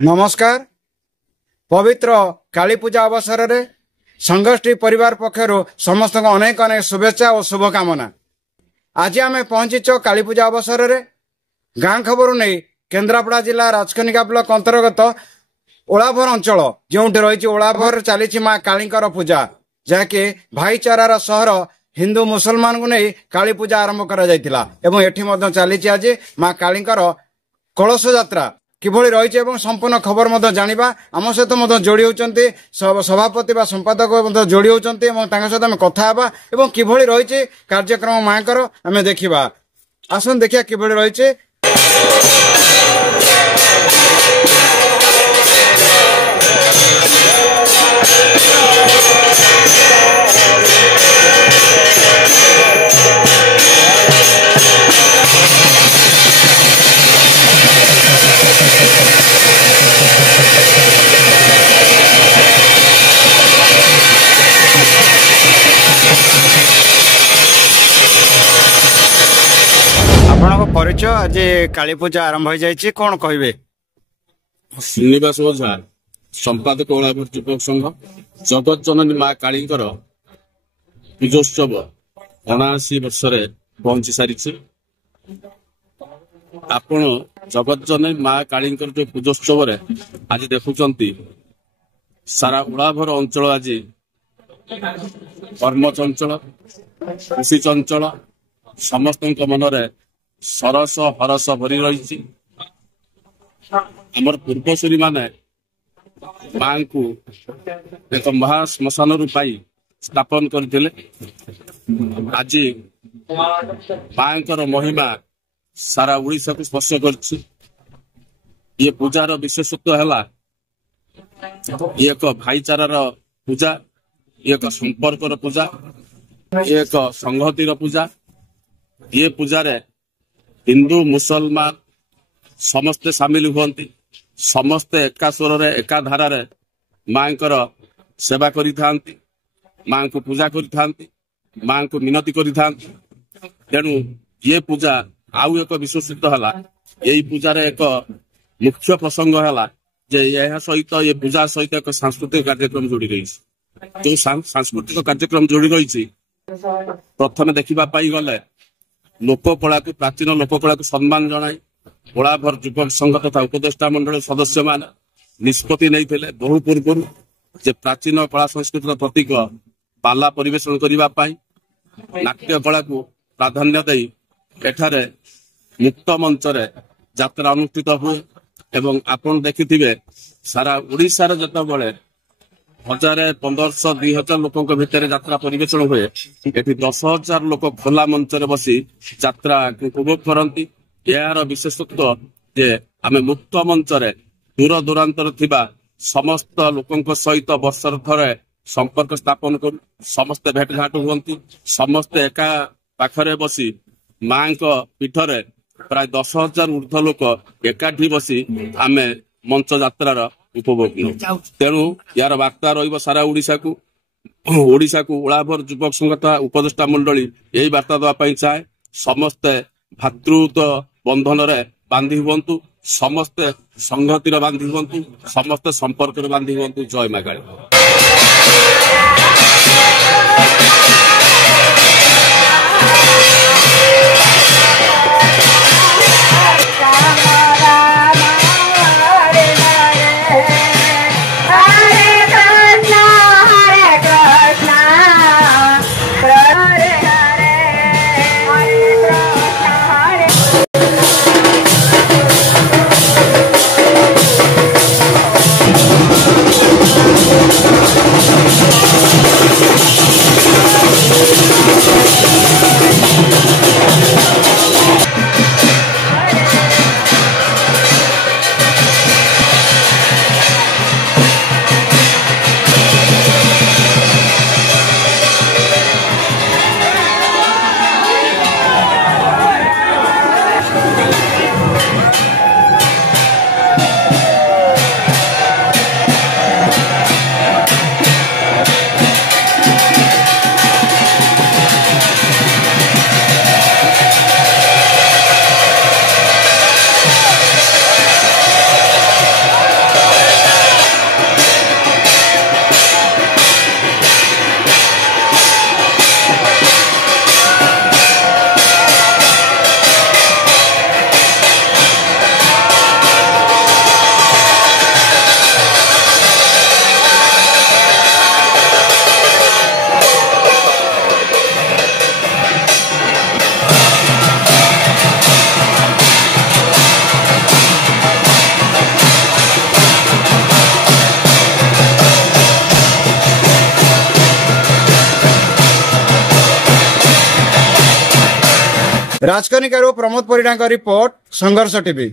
नमस्कार। पवित्र काली पूजा अवसर में संगष्टी परिवार पक्षर समस्त अनेक अनेक शुभेच्छा और शुभकामना। आज आम पहुंचीच काली पूजा अवसर में गाँ खबर नहीं केन्द्रापड़ा जिला राजकनिका ब्लॉक अंतर्गत ओलाभर अंचल जो रही ओलाभर चली माँ कालीकर पूजा जहाँकि भाईचारार सहर हिंदू मुसलमान को नहीं काली पूजा आरंभ कर चली आज माँ कालीकर कलश यात्रा किभली रही संपूर्ण खबर जानिबा आम सहित जोड़ी होती सभापति व संपादक जोड़ी होती सहित आम कथा एवं किभली रही कार्यक्रम माँकर आम देखा आसन देखिया किभली रही। आपन परिचय आज काली पूजा आरंभ हो जाए कौन कहे? श्रीनिवास ओझा संपादक ओलाभर युवक संघ जगत जननी माँ कालीकर पूजोत्सव 79 वर्ष पहुंची सारी। आपण जगत जननी माँ कालीकर जो पूजोत्सव आज देखुंट सारा ओलाभर अंचल आज कर्म चंचल कृषि चंचल समस्त मनरे सरस हरस भरी रही। आमर पूर्वसूरी माने मां को एक महाश्मशान रूपाई स्थापन करते। आज मां महिमा सारा ओडिशा को स्पर्श कर। ये पूजार विशेषत्व है एक भाईचारार पूजा, एक संपर्कर पूजा, एक संहतिर पूजा। ये पूजा हिंदू मुसलमान समस्ते सामिल हुंती, समस्ते एका स्वर एका धारा मां सेवा करिथांती, मां को पूजा करिथांती, मां को मिनती करिथांती। तेणु ये पूजा आउ एक विशेषित है। यही पूजार एक मुख्य प्रसंग है जे यह सहित ये पूजा सहित एक सांस्कृतिक कार्यक्रम जोड़ी रही। जो सांस्कृतिक कार्यक्रम जोड़ी रही प्रथम देखा गले लोककला को प्राचीन लोककला को सम्मान जनाई ओलाभर युवक संघ तथा उपदेष्टा मंडल सदस्य मान निष्पत्ति नहीं बहु पूर्व जे प्राचीन कला संस्कृतिर प्रतीक पाला परिवेशन करने नाट्य कला को प्राधान्य दे एठारे मुक्त मंचरे यात्रा अनुष्ठित हुए। एवं आपण देखिथिबे सारा ओडिशार जतबेले 1000 1500 2000 लोकों भितर यात्रा परिवेशन हुए एटी 10,000 लोक खोला मंच बसी यात्रा उपभोग करती। यार विशेषत्व जे आमे मुक्त मंचरे दूर दूरांतर थिबा समस्त लोकों सहित वर्षर थरे संपर्क स्थापन कर समस्ते भेटघाट हुंती, समस्ते एका पाखरे बसी मां पीठरे प्राय 10,000 ऊर्ध्व लोक एकाठी बसी आमे मंच यात्रार उपभोग। तेणु यार वार्ता रही सारा ओडिशा को ओलाभर युवक संघ तथा उपदेष्टा मंडली यही वार्ता देवाई चाहे समस्ते भातृत्व बंधन बांधि हुंतु, समस्ते संहतिर बांधि हुंतु, समस्ते संपर्क बांधि हुंतु। जय मां काली। ରାଜକନିକାରୁ ପ୍ରମୋଦ ପରିଡ଼ାଙ୍କ ରିପୋର୍ଟ ସଂଘର୍ଷ ଟିଭି।